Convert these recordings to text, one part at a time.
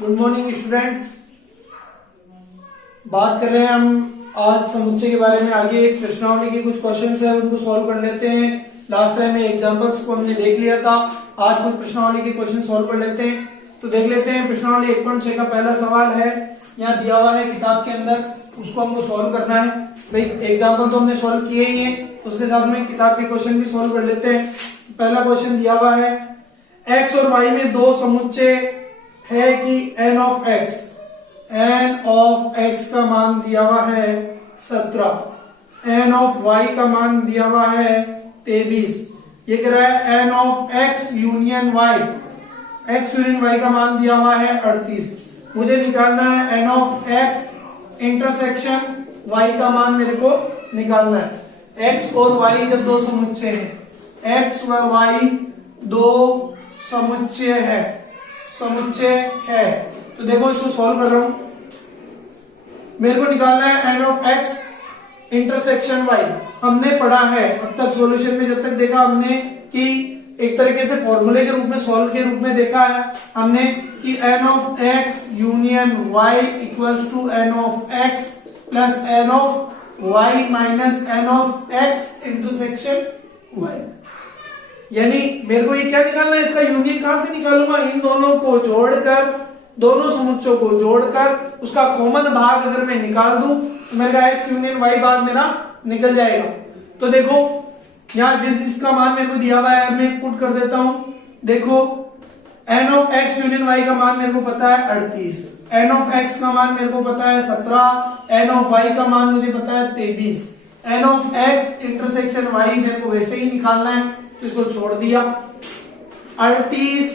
Good morning students. बात कर रहे हैं हम आज समुच्चय के बारे में। आगे एक प्रश्नावली के कुछ क्वेश्चंस है, उनको सॉल्व कर लेते हैं। लास्ट टाइम में एग्जांपल्स को हमने देख लिया था, आज कुछ प्रश्नावली के क्वेश्चन सॉल्व कर लेते हैं। तो देख लेते हैं प्रश्नावली 1.6 का पहला सवाल है, यहाँ दिया हुआ है किताब के अंदर, उसको हमको सॉल्व करना है। भाई एग्जाम्पल तो हमने सॉल्व किए ही है, उसके साथ में किताब के क्वेश्चन भी सॉल्व कर लेते हैं। पहला क्वेश्चन दिया हुआ है, x और y में दो समुच्चय है कि n ऑफ x का मान दिया हुआ है 17, n ऑफ y का मान दिया हुआ है 23। ये कह रहा है n of x union y का मान दिया हुआ है 38। मुझे निकालना है n of x intersection y का मान मेरे को निकालना है। x और y जब दो समुच्चय हैं, x व y दो समुच्चय है, तो देखो इसको सॉल्व कर रहा हूं। मेरे को निकालना है n of x intersection y। हमने पढ़ा है अब तक सॉल्यूशन में, जब तक देखा हमने कि एक तरीके से फॉर्मूले के रूप में, सॉल्व के रूप में देखा है हमने कि n of x union y equals to n of x plus n of y minus n of x intersection y। यानी मेरे को ये क्या निकालना है, इसका यूनियन कहां से निकालूंगा, इन दोनों को जोड़कर, दोनों समुच्चयों को जोड़कर उसका कॉमन भाग अगर मैं निकाल दूं तो मेरा x यूनियन y भाग मेरा निकल जाएगा। तो देखो यहाँ जिस इसका मान मेरे को दिया हुआ है मैं पुट कर देता हूं। देखो n of x union y का मान मेरे को पता है 38, n ऑफ x का मान मेरे को पता है 17, n ऑफ y का मान मुझे पता है 23, n of x intersection y मेरे को वैसे ही निकालना है, तो इसको छोड़ दिया। 38,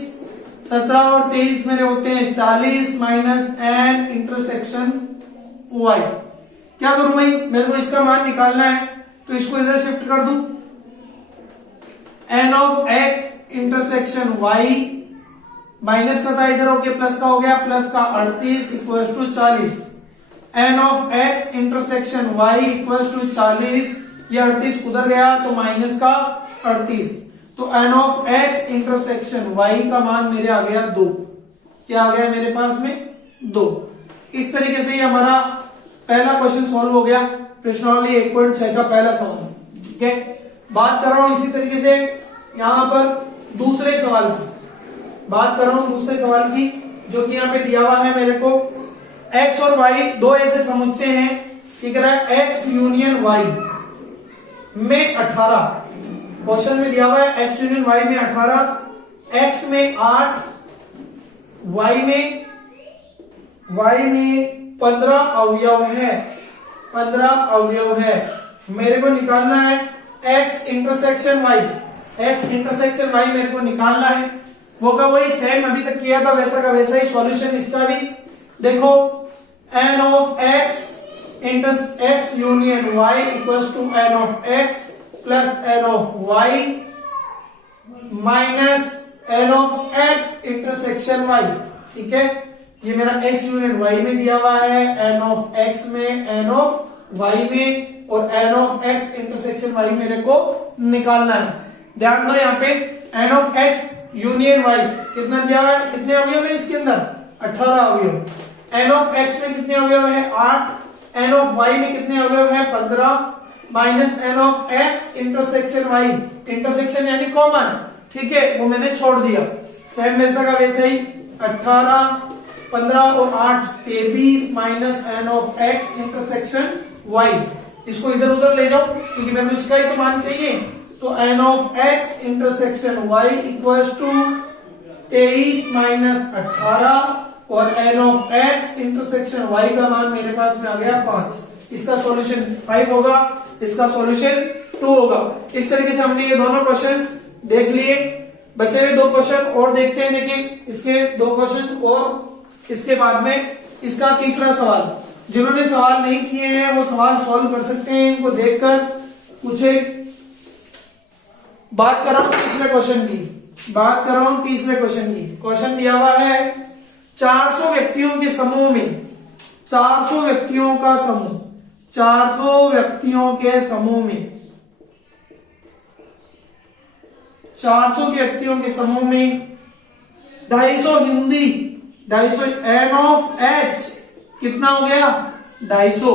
17 और 23 मेरे होते हैं 40 माइनस n इंटरसेक्शन y। क्या करूं भाई, मेरे को इसका मान निकालना है, तो इसको इधर शिफ्ट कर दूं। n of x intersection y minus का था इधर होके प्लस का हो गया, प्लस का 38 equal to 40। n of x intersection y equal to 40, ये 38 उधर गया तो माइनस का 38, तो n of x intersection y का मान मेरे आ गया 2। क्या आ गया मेरे पास में 2। इस तरीके से ये हमारा पहला क्वेश्चन सॉल्व हो गया, प्रश्नावली 1.6 का पहला सवाल। ठीक है, बात कर रहा हूं इसी तरीके से यहां पर दूसरे सवाल की, बात कर रहा हूं दूसरे सवाल की, जो कि यहां पे दिया हुआ है मेरे को x और y दो ऐसे समुच्चय हैं, ठीक है, x यूनियन y में 18। क्वेश्चन में दिया हुआ है x यूनियन y में 18, x में 8, y में 15 अवयव है, 15 अवयव है। मेरे को निकालना है x intersection y, x intersection y मेरे को निकालना है। वो का वही सेम अभी तक किया था वैसा का वैसा ही सॉल्यूशन इसका भी। देखो n of x union y equals to n of x plus n of y minus n of x intersection y। ठीक है, ये मेरा x यूनियन y में दिया हुआ है, n ऑफ x में, n ऑफ y में, और n of x intersection y मेरे को निकालना है। ध्यान दो यहाँ पे n of x union y कितना दिया हुआ है, कितने अवयव है इसके अंदर 18 अवयव। n ऑफ x में कितने अवयव है 8, n ऑफ y में कितने अवयव है 15, minus n of x intersection y, intersection यानी कॉमन, ठीक है, वो मैंने छोड़ दिया। सेम वैसा का वैसा ही 18, 15 और 8 23 minus n of x intersection y। इसको इधर उधर ले जाओ क्योंकि मेरे को इसका ही तो मान चाहिए, तो n of x intersection y equals to 23 minus 18 और n of x intersection y का मान मेरे पास में आ गया 5। इसका सॉल्यूशन 5 होगा, इसका सॉल्यूशन 2 होगा। इस तरीके से हमने ये दोनों क्वेश्चंस देख लिए। बचे हुए दो क्वेश्चन और देखते हैं। देखिए इसके दो क्वेश्चन और इसके बाद में इसका तीसरा सवाल। जिन्होंने सवाल नहीं किए हैं वो सवाल सॉल्व कर सकते हैं, इनको देखकर कुछ एक बात कर रहा हूं तीसरे क्वेश्चन की, बात कर रहा हूं तीसरे क्वेश्चन की। क्वेश्चन दिया हुआ है 400 व्यक्तियों के समूह में, 400 व्यक्तियों का समूह, 400 व्यक्तियों के समूह में, 400 व्यक्तियों के समूह में 250 हिंदी 250 एन ऑफ एच कितना हो गया 250।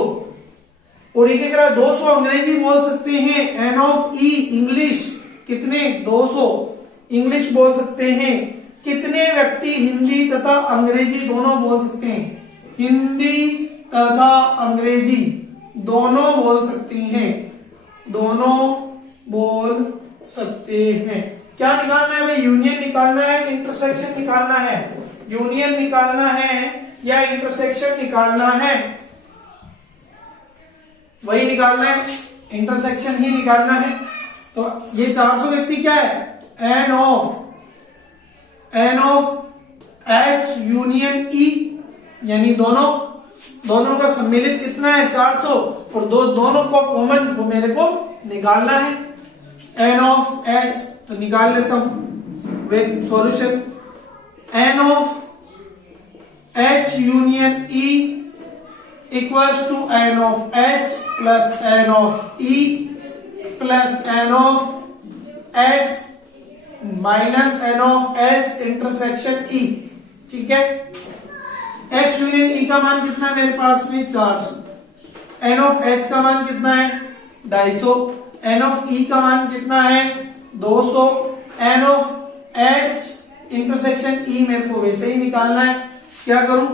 और ये क्या कह रहा है 200 अंग्रेजी बोल सकते हैं, एन ऑफ ई इंग्लिश कितने 200 इंग्लिश बोल सकते हैं। कितने व्यक्ति हिंदी तथा अंग्रेजी दोनों बोल सकते हैं, हिंदी तथा अंग्रेजी दोनों बोल सकती हैं, दोनों बोल सकते हैं। क्या निकालना है हमें, यूनियन निकालना है, इंटरसेक्शन निकालना है, यूनियन निकालना है या इंटरसेक्शन निकालना है, वही निकालना है, इंटरसेक्शन ही निकालना है। तो ये 400 व्यक्ति क्या है, एन ऑफ एच यूनियन ई, यानी दोनों का सम्मिलित कितना है 400, और दोनों को कॉमन वो मेरे को निकालना है। एन ऑफ एच तो निकाल लेता हूं with solution, N of H union E equals to N of H plus N of E plus N of H minus N of H intersection E. ठीक है, एक्स यूनियन ई का मान कितना है मेरे पास में 400, एन ऑफ एच का मान कितना है 250, एन ऑफ ई का मान कितना है 200, N of H intersection E मेरे को वैसे ही निकालना है। क्या करूं,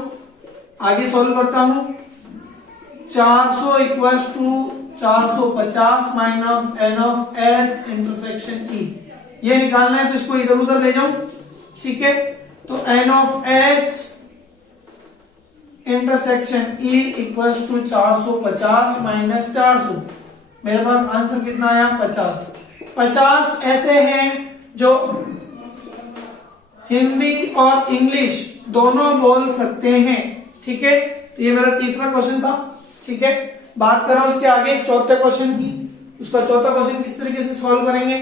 आगे सॉल्व करता हूं, 400 equals to 450 minus N of H intersection E, ये निकालना है तो इसको इधर उधर ले जाऊं। ठीक है, तो N of H intersection E equals to 450 minus 400, मेरे पास आंसर कितना आया 50। 50 ऐसे हैं जो हिंदी और इंग्लिश दोनों बोल सकते हैं। ठीक है, तो ये मेरा तीसरा क्वेश्चन था। ठीक है, बात कर रहा हूं इसके आगे चौथे क्वेश्चन की, उसका चौथा क्वेश्चन किस तरीके से सॉल्व करेंगे।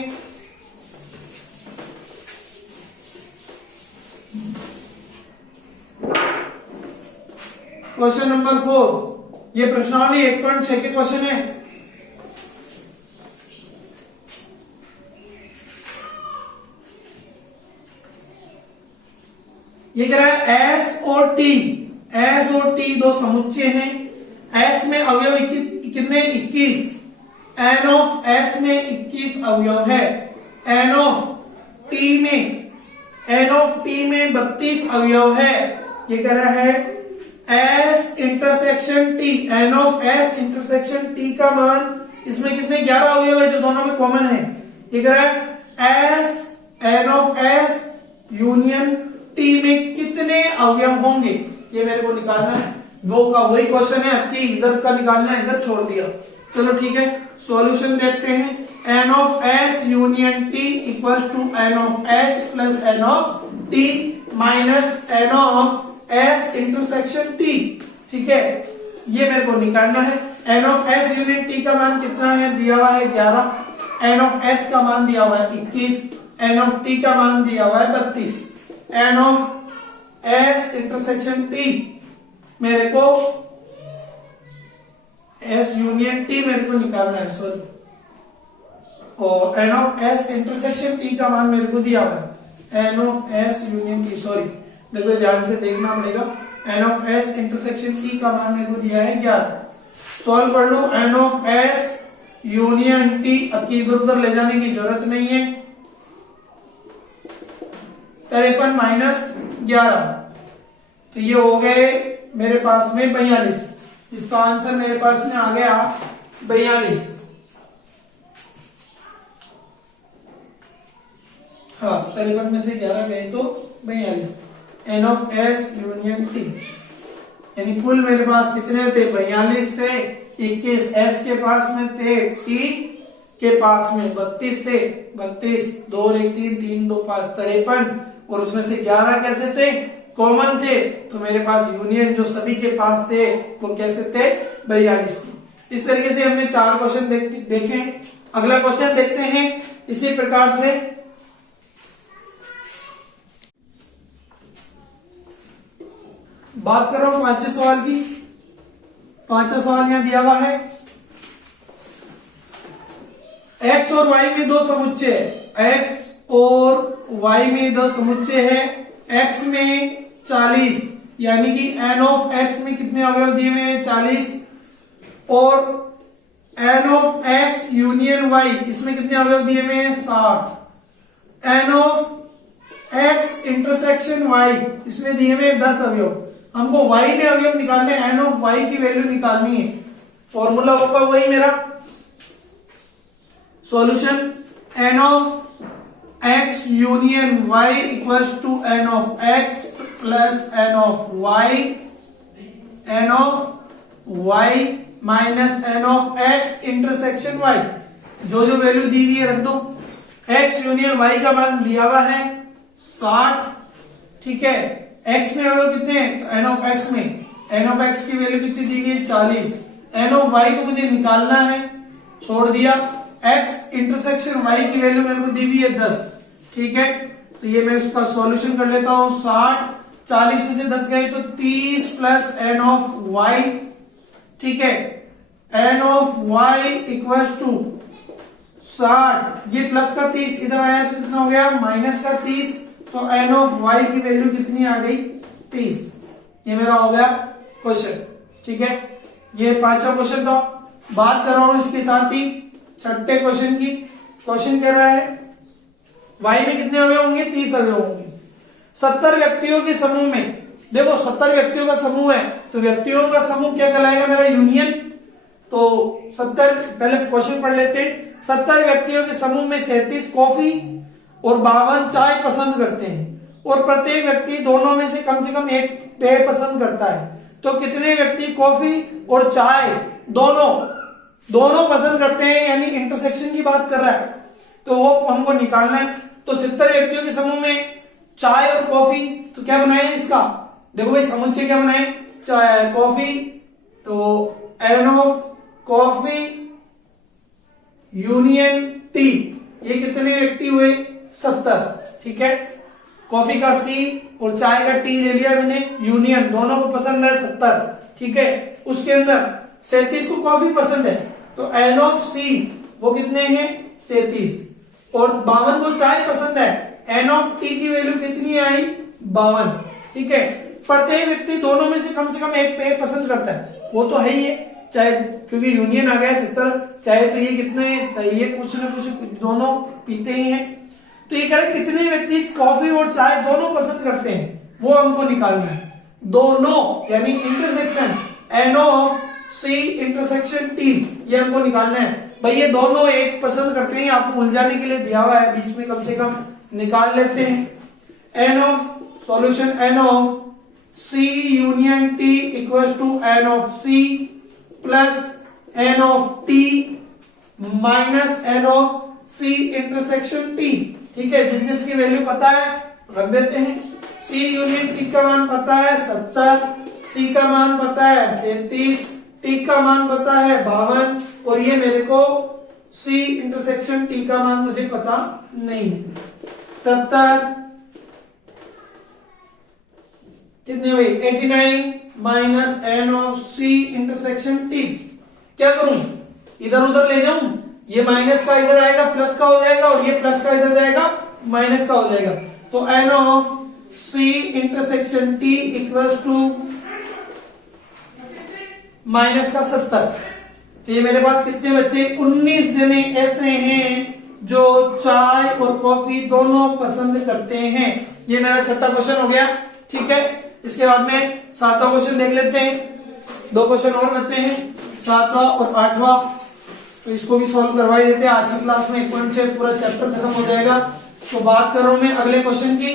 क्वेश्चन नंबर 4, ये प्रश्नावली 1.6 के क्वेश्चन है। ये कह रहा है एस और टी दो समुच्चय हैं, एस में अवयव कितने 21, एन ऑफ एस में 21 अवयव है, एन ऑफ टी में 32 अवयव है। ये कह रहा है S intersection T, N of S intersection T का मान, इसमें कितने 11 अवयव है जो दोनों में कॉमन है। ये कह रहा है S N of S union T में कितने अवयव होंगे, ये मेरे को निकालना है। वो का वही क्वेश्चन है, आपकी इधर का निकालना है, इधर छोड़ दिया। चलो ठीक है, सॉल्यूशन देखते हैं। N of S union T equals to N of S plus N of T minus N of S intersection T. ठीक है, ये मेरे को निकालना है। N of S union T का मान कितना है, दिया हुआ है 11, एन ऑफ एस का मान दिया हुआ है 21, एन ऑफ टी का मान दिया हुआ है 32, N of S intersection T मेरे को एस यूनियन टी मेरे को निकालना है, सॉरी, और N of S intersection T का मान मेरे को दिया हुआ है, N of S union T, sorry देखो ध्यान से देखना पड़ेगा, N of S intersection T का मान मेरे को दिया है 11। सॉल्व कर लो, N of S union T, अब इधर उधर ले जाने की जरूरत नहीं है, 53 माइनस 11, तो ये हो गए मेरे पास में 42। इसका आंसर मेरे पास में आ गया 42। हाँ, 53 में से 11 गए तो 42। N of S union T, यानी कुल मेरे पास कितने थे 42 थे, 21 एस के पास में थे, टी के पास में 32 थे, 32 2 और 1 3 3 2 5 53, और उसमें से 11 कैसे थे, कॉमन थे, तो मेरे पास यूनियन जो सभी के पास थे वो कैसे थे 42 थे। इस तरीके से हमने 4 क्वेश्चन देखे। अगला क्वेश्चन देखते हैं इसी प्रकार से। बात कर रहा हूं 5वें सवाल की। 5वां सवाल यहां दिया हुआ है, एक्स और वाई में दो समुच्चय है, एक्स और वाई में दो समुच्चय है, एक्स में 40, यानी कि n ऑफ x में कितने अवयव दिए हुए हैं 40, और n of x union y इसमें कितने अवयव दिए हुए हैं 60, n of x intersection y इसमें दिए हुए 10 अवयव। हमको y में अवयव निकालने, n ऑफ y की वैल्यू निकालनी है। फॉर्मूला होगा वही मेरा solution n of x union y equals to n of x plus n of y minus n of x intersection y। जो जो वैल्यू दी हुई है रख दो। x यूनियन y का मान दिया हुआ है 60, ठीक है। x में अवयव कितने हैं, तो n ऑफ x में n ऑफ x की वैल्यू कितनी दी हुई है 40, n ऑफ y को मुझे निकालना है, छोड़ दिया। x इंटरसेक्शन y की वैल्यू मेरे को दी हुई है 10, ठीक है। तो ये मैं उसका सॉल्यूशन कर लेता हूं। 60, 40 में से 10 गए तो 30 प्लस n ऑफ y, ठीक है। n of y equals to 60, ये प्लस का 30 इधर आया तो कितना हो गया माइनस का 30, तो n ऑफ y की वैल्यू कितनी आ गई 30। ये मेरा हो गया क्वेश्चन, ठीक है। ये 5वां क्वेश्चन था। बात कर रहा हूं इसके साथ ही 6ठे क्वेश्चन की। क्वेश्चन कह रहा है y में कितने अवयव होंगे 30 अवयव होंगे। 70 व्यक्तियों के समूह में, देखो 70 व्यक्तियों का समूह है तो व्यक्तियों का समूह क्या कहलाएगा मेरा यूनियन। तो 70, पहले क्वेश्चन पढ़ लेते हैं। 70 व्यक्तियों के समूह में 37 कॉफी और 52 चाय पसंद करते हैं, और प्रत्येक व्यक्ति दोनों में से कम एक पेय पसंद करता है। तो कितने व्यक्ति कॉफी और चाय दोनों पसंद करते हैं, यानी इंटरसेक्शन की बात कर रहा है, तो वो हमको निकालना है। तो 70 व्यक्तियों के समूह में चाय और कॉफी, तो क्या बनाए इसका, देखो भाई समुच्चय क्या बनाए, चाय कॉफी, तो n of coffee union T, ये कितने व्यक्ति हुए 70, ठीक है। कॉफी का C और चाय का T ले लिया मैंने, यूनियन दोनों को पसंद है 70, ठीक है। उसके अंदर 37 को कॉफी पसंद है, तो n ऑफ C वो कितने हैं 37, और 52 को चाय पसंद है, n ऑफ T की वैल्यू कितनी आई 52, ठीक है। प्रत्येक व्यक्ति दोनों में से कम एक पेय पसंद करता है, वो तो है ही है, चाहे क्योंकि यूनियन आ गया 70, चाहे तो ये कितने चाहिए कुछ न कुछ दोनों पीते ही हैं। तो ये कह रहे कितने व्यक्ति कॉफी और चाय दोनों पसंद करते हैं, वो हमको निकालना है। दोनों यानी intersection n of C intersection T, ये हमको निकालना है। भाई ये दोनों एक पसंद करते हैं, आपको उलझाने के लिए दिया हुआ है, बीच में कम से कम निकाल लेते हैं। n of solution n of C union T equals to n of C plus n of T minus n of C intersection T, ठीक है। जिसकी वैल्यू पता है रख देते हैं। C यूनियन T का मान पता है 70, C का मान पता है 37, T का मान पता है 52, और ये मेरे को C इंटरसेक्शन T का मान मुझे पता नहीं है। 70 कितने हुई 89 minus n of C intersection T। क्या करूं, इधर उधर ले जाऊं, ये माइनस का इधर आएगा प्लस का हो जाएगा, और ये प्लस का इधर जाएगा माइनस का हो जाएगा। तो n of C intersection T equals to minus का 70। तो ये मेरे पास कितने बच्चे 19 जने ऐसे हैं जो चाय और कॉफी दोनों पसंद करते हैं। ये मेरा 6ठा क्वेश्चन हो गया, ठीक है। इसके बाद में 7वां क्वेश्चन देख लेते हैं। 2 क्वेश्चन और बचे हैं, 7वां और 8वां, तो इसको भी सॉल्व करवा ही देते हैं। आज की क्लास में 1.6 पूरा चैप्टर खत्म हो जाएगा। तो बात कर रहा हूं मैं अगले क्वेश्चन की,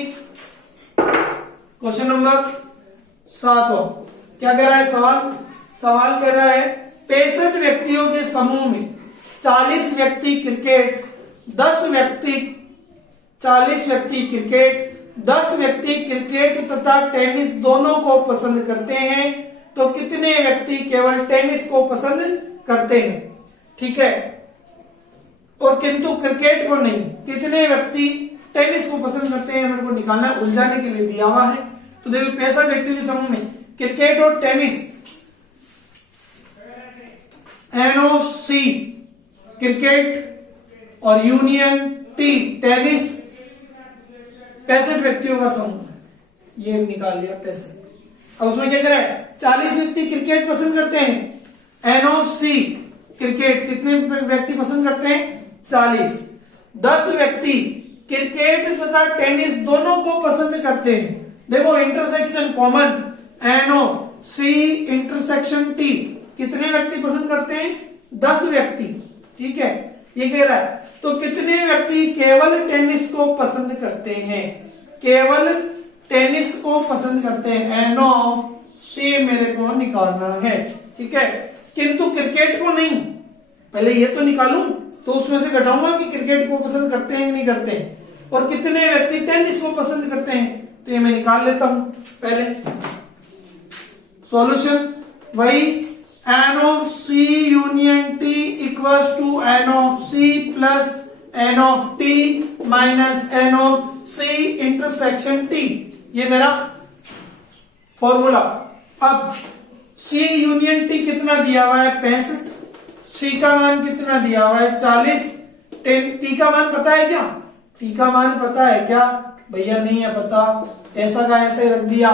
क्वेश्चन नंबर 7। क्या कह रहा है सवाल कह रहा है 65 व्यक्तियों के समूह में 40 व्यक्ति क्रिकेट, 10 व्यक्ति 40 व्यक्ति क्रिकेट, 10 व्यक्ति क्रिकेट तथा टेनिस दोनों को पसंद करते हैं, तो कितने व्यक्ति केवल टेनिस को पसंद करते हैं, ठीक है। और किंतु क्रिकेट को नहीं, कितने व्यक्ति टेनिस को पसंद करते हैं मेरे को निकालना, उलझाने के लिए दिया हुआ है। तो देखो 65 व्यक्तियों के समूह में क्रिकेट और tennis, n of C cricket और यूनियन T टेनिस, 65 व्यक्तियों का समूह है, ये निकाल लिया पैसे। अब उसमें क्या करा है, 40 व्यक्ति क्रिकेट पसंद करते हैं। एन ऑफ सी क्रिकेट कितने व्यक्ति पसंद करते हैं, 40। 10 व्यक्ति क्रिकेट तथा टेनिस दोनों को पसंद करते हैं। देखो intersection common, N of C intersection T, कितने व्यक्ति पसंद करते हैं, 10 व्यक्ति। ठीक है, ये कह रहा है तो कितने व्यक्ति केवल टेनिस को पसंद करते हैं, केवल टेनिस को पसंद करते हैं। एन ऑफ सी मेरे को निकालना है। ठीक है, किंतु क्रिकेट को नहीं, पहले ये तो निकालूं तो उसमें से घटाऊंगा कि क्रिकेट को पसंद करते हैं कि नहीं करते हैं, और कितने व्यक्ति टेनिस को पसंद करते हैं, तो ये मैं निकाल लेता हूं पहले। सॉल्यूशन वही N of C union T equals to N of C plus N of T minus N of C intersection T, ये मेरा फॉर्मूला। अब सी यूनियन टी कितना दिया हुआ है, 65। सी का मान कितना दिया हुआ है, 40। टी का मान पता है क्या, टी का मान पता है क्या भैया, नहीं है पता, ऐसा का ऐसे रख दिया।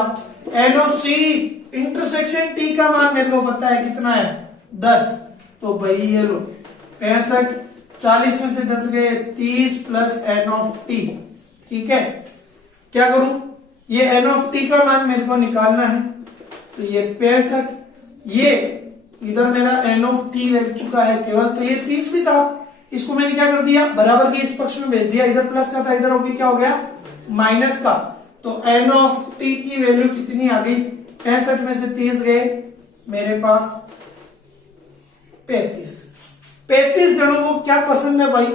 N of C intersection T का मान मेरे को पता है कितना है, 10। तो भाई ये लो 65, 40 में से 10 गए 30 प्लस एन ऑफ टी। ठीक है, क्या करूं, ये एन ऑफ टी का मान मेरे को निकालना है, तो ये 65, ये इधर मेरा एन ऑफ टी रह चुका है केवल, तो ये 30 भी था, इसको मैंने क्या कर दिया, बराबर के इस पक्ष में भेज दिया। इधर प्लस का था, इधर हो गया क्या हो गया, माइनस का। तो एन ऑफ टी की वैल्यू कितनी आ गई, 65 में से 30 गए मेरे पास 35। 35 जनों को क्या पसंद है भाई,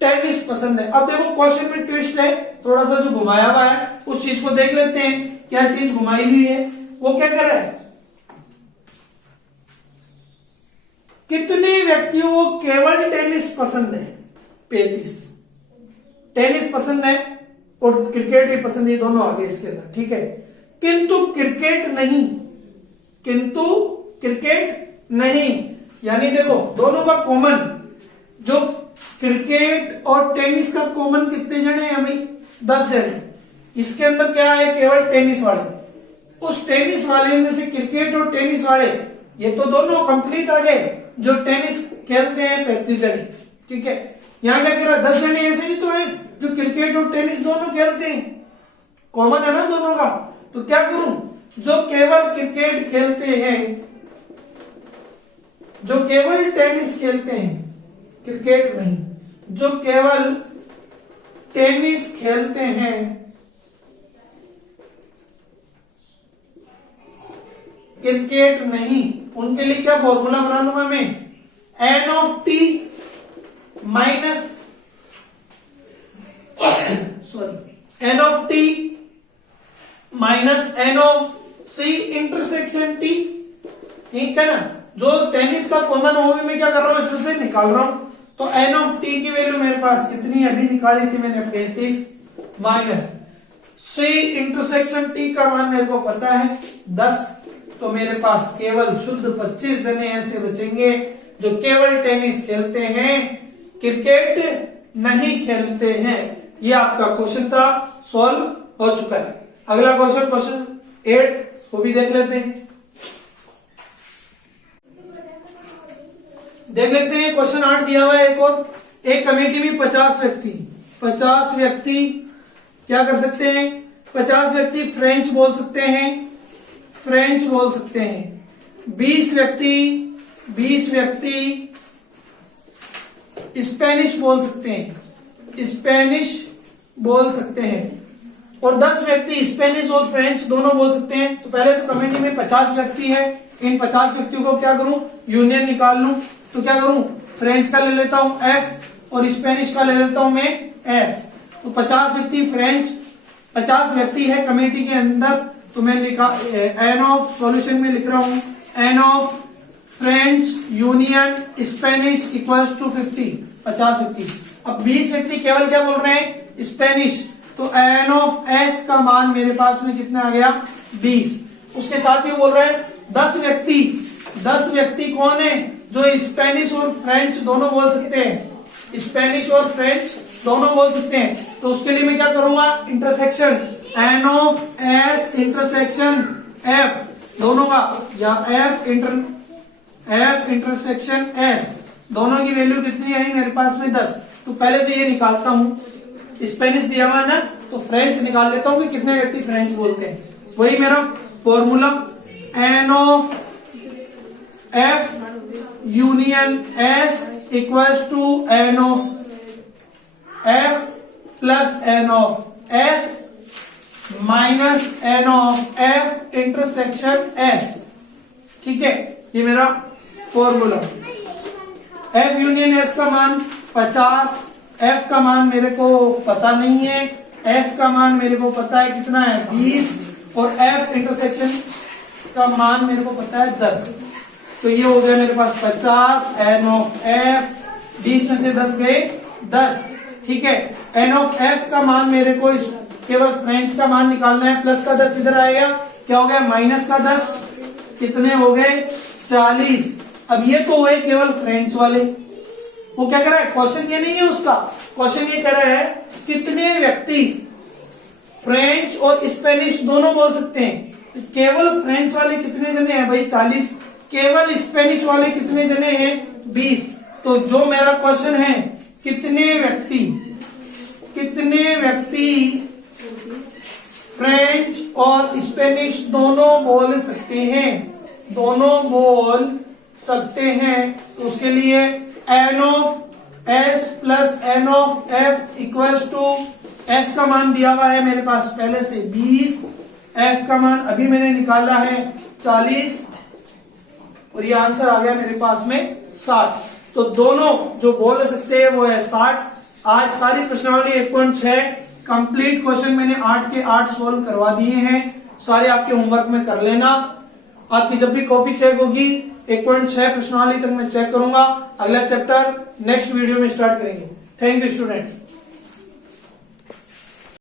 टेनिस पसंद है। अब देखो क्वेश्चन में ट्विस्ट है, थोड़ा सा जो घुमाया हुआ है उस चीज को देख लेते हैं, क्या चीज घुमाई हुई है। वो क्या कर रहा है, कितने व्यक्तियों को केवल टेनिस पसंद है, 35। टेनिस पसंद है और क्रिकेट भी पसंद है, दोनों आ गए इसके अंदर। ठीक है, किंतु क्रिकेट नहीं, किंतु क्रिकेट नहीं, यानी देखो दोनों का कॉमन, जो क्रिकेट और टेनिस का कॉमन कितने जने हैं भाई, 10 जने। इसके अंदर क्या है, केवल टेनिस वाले। उस टेनिस वाले में से क्रिकेट और टेनिस वाले, ये तो दोनों कंप्लीट आ गए, जो टेनिस खेलते हैं 35 जने। ठीक है, यहां क्या कह रहा है, 10 जने ऐसे भी तो हैं जो क्रिकेट और टेनिस दोनों खेलते हैं, कॉमन है ना दोनों का। तो क्या करूं, जो केवल क्रिकेट खेलते हैं, जो केवल टेनिस खेलते हैं, क्रिकेट नहीं, जो केवल टेनिस खेलते हैं, क्रिकेट नहीं, उनके लिए क्या फॉर्मूला बना लूंगा मैं, N of T minus sorry N of T minus N of C intersection T. ठीक है ना, जो टेनिस का कॉमन हो मैं क्या कर रहा हूं, इसमें से निकाल रहा हूं। तो एन ऑफ टी की वैल्यू मेरे पास कितनी अभी निकाली थी मैंने, 35 माइनस सी इंटरसेक्शन टी का मान मेरे को पता है 10। तो मेरे पास केवल शुद्ध 25 जने ऐसे बचेंगे जो केवल टेनिस खेलते हैं, क्रिकेट नहीं खेलते हैं। ये आपका क्वेश्चन था, सॉल्व हो चुका है। अगला क्वेश्चन, क्वेश्चन 8 वो भी देख लेते हैं, देख लेते हैं। क्वेश्चन 8 दिया हुआ है एक और, एक कमेटी में 50 व्यक्ति क्या कर सकते हैं, 50 व्यक्ति फ्रेंच बोल सकते हैं, 20 व्यक्ति स्पेनिश बोल सकते हैं, और 10 व्यक्ति स्पेनिश और फ्रेंच दोनों बोल सकते हैं। तो पहले तो कमेटी में 50 व्यक्ति है, इन 50 व्यक्तियों को क्या करूं, यूनियन निकाल लूं। तो क्या करूं, फ्रेंच का ले लेता हूं F और स्पेनिश का ले लेता हूं मैं S। तो 50 व्यक्ति फ्रेंच, 50 व्यक्ति है कमेटी के अंदर, तो मैं लिखा एन ऑफ सॉल्यूशन में लिख रहा हूं N of French union Spanish equals to 50 व्यक्ति। अब 20 व्यक्ति केवल क्या बोल रहे हैं, स्पेनिश, तो एन ऑफ एस का मान मेरे पास में कितना आ गया, 20। उसके साथ ही बोल रहे हैं 10 व्यक्ति कौन है, जो स्पेनिश और फ्रेंच दोनों बोल सकते हैं, स्पेनिश और फ्रेंच दोनों बोल सकते हैं। तो उसके लिए मैं क्या करूंगा, intersection N of S intersection F दोनों का, या एफ इंटरसेक्शन एस दोनों की वैल्यू कितनी आई मेरे पास में 10। तो पहले तो ये निकालता हूं, स्पेनिश दिया हुआ ना तो फ्रेंच निकाल लेता हूं कि कितने व्यक्ति फ्रेंच बोलते हैं। वही मेरा formula N of F union S equals to N of F plus N of S minus N of F intersection S. ठीक है, ये मेरा फॉर्मूला। एफ यूनियन एस का मान 50, एफ का मान मेरे को पता नहीं है, एस का मान मेरे को पता है कितना है 20, और एफ इंटरसेक्शन का मान मेरे को पता है 10। तो ये हो गया मेरे पास 50 एन ऑफ एफ, 20 में से 10 गए 10। ठीक है, एन ऑफ एफ का मान मेरे को केवल फ्रेंच का मान निकालना है, प्लस का 10 इधर आएगा, क्या हो गया माइनस का 10, कितने हो गए 40। अब ये तो हुए केवल फ्रेंच वाले। वो क्या कर रहा है, क्वेश्चन ये नहीं है उसका, क्वेश्चन ये कह रहा है कितने व्यक्ति फ्रेंच और स्पेनिश दोनों बोल सकते हैं। केवल फ्रेंच वाले कितने जने हैं भाई 40, केवल स्पेनिश वाले कितने जने हैं 20। तो जो मेरा क्वेश्चन है कितने व्यक्ति फ्रेंच और स्पेनिश दोनों बोल सकते हैं, दोनों बोल सकते हैं। तो उसके लिए N of S plus N of F equals to, S का मान दिया हुआ है मेरे पास पहले से 20, एफ का मान अभी मैंने निकाला है 40, और ये आंसर आ गया मेरे पास में 60। तो दोनों जो बोल सकते हैं वो है 60। आज सारी प्रश्नावली 1.6 कंप्लीट क्वेश्चन मैंने 8 के 8 सोल्व करवा दिए हैं, सारे आपके होमवर्क में कर लेना। आपकी जब भी कॉपी चेक होगी 1.6 प्रश्नावली तक मैं चेक करूंगा। अगला चैप्टर नेक्स्ट वीडियो में स्टार्ट करेंगे। Thank you students.